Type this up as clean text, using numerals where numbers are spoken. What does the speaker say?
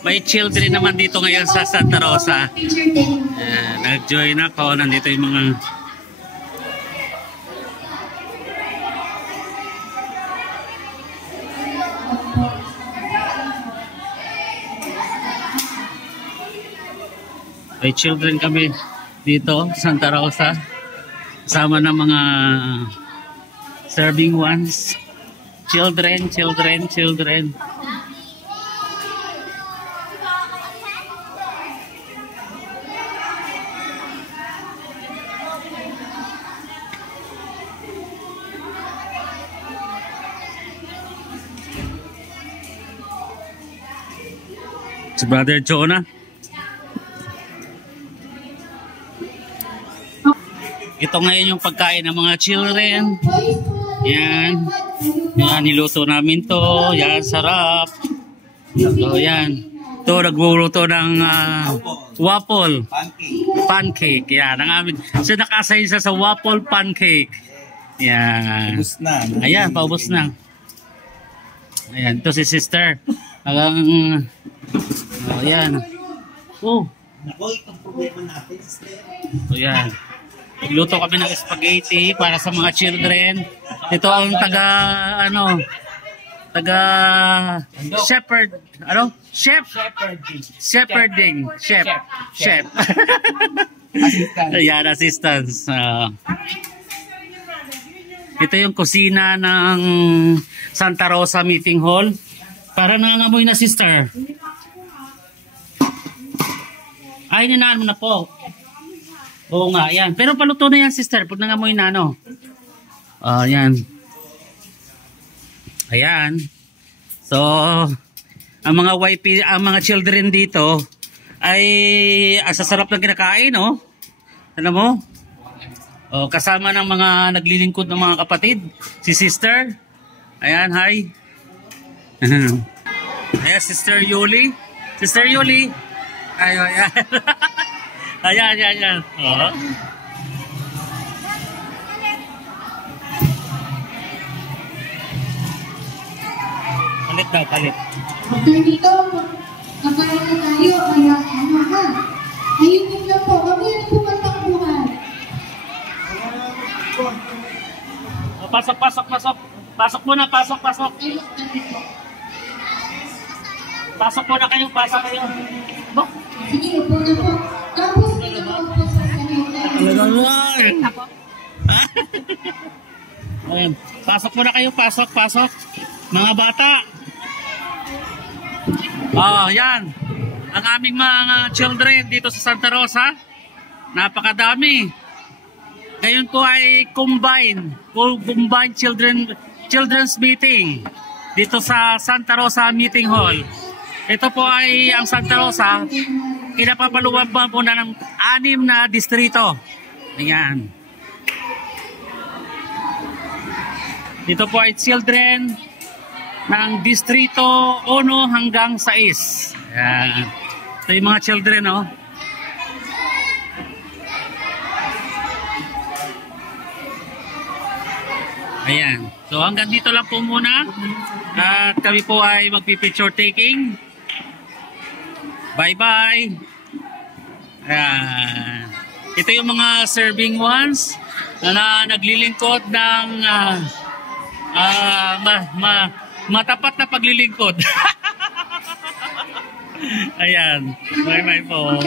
May children naman dito ngayon sa Santa Rosa. Nag-join ako. Nandito yung mga may children kami dito, Santa Rosa. Kasama ng mga serving ones. Children. Si Brother Jonah. Ito ngayon yung pagkain ng mga children. Yan. Yan, niluto namin to. Yan, sarap. So, yan. Ito, nagluluto ng waffle. Pancake. Yan, ang amin. So, naka-assign siya sa waffle pancake. Yan. Paubos na. Ayan, paubos na. Ayan, ito si sister. Hanggang, yan. Oh. Naku, itong problema natin, sister. So, yan. Luto kami ng spaghetti para sa mga children. Ito ang shepherd, chef. Ayan, assistance. Ito yung kusina ng Santa Rosa Meeting Hall. Para nangangamoy na, sister. Ay, ninaan mo na po. Oo nga, yan. Pero paluto na yan, sister. Pag nangamoy na, ano. Yan. Ayan. So, ang mga YP, ang mga children dito ay sasarap ng kinakain, oh. Alam mo? Kasama ng mga naglilingkod ng mga kapatid. Si sister. Ayan, hi. Ayan, Sister Yuli. Sister Yuli. Ayan. Ayan. Oh. Palit daw, palit. Okay, dito, nakaroon na tayo, kaya ano ha? Ayun lang po, kami yan po matakbuhan. Pasok. Pasok muna. Pasok muna kayo, pasok kayo. Sige, upo na po. Tapos, po sa kanila. Pasok muna kayo, pasok. Mga bata. Yan. Ang aming mga children dito sa Santa Rosa. Napakadami. Ngayon po ay combined children's meeting dito sa Santa Rosa Meeting Hall. Ito po ay ang Santa Rosa, kinapapaluwag po na ng 6 na distrito. Ayan. Dito po ay children ng distrito 1 hanggang 6. Ayan. Ito yung mga children, oh. Ayan. So hanggang dito lang po muna. At kami po ay magpipicture taking. Bye-bye. Ayan. Ito yung mga serving ones na naglilingkod ng matapat na paglilingkod. Ayan. Bye-bye po.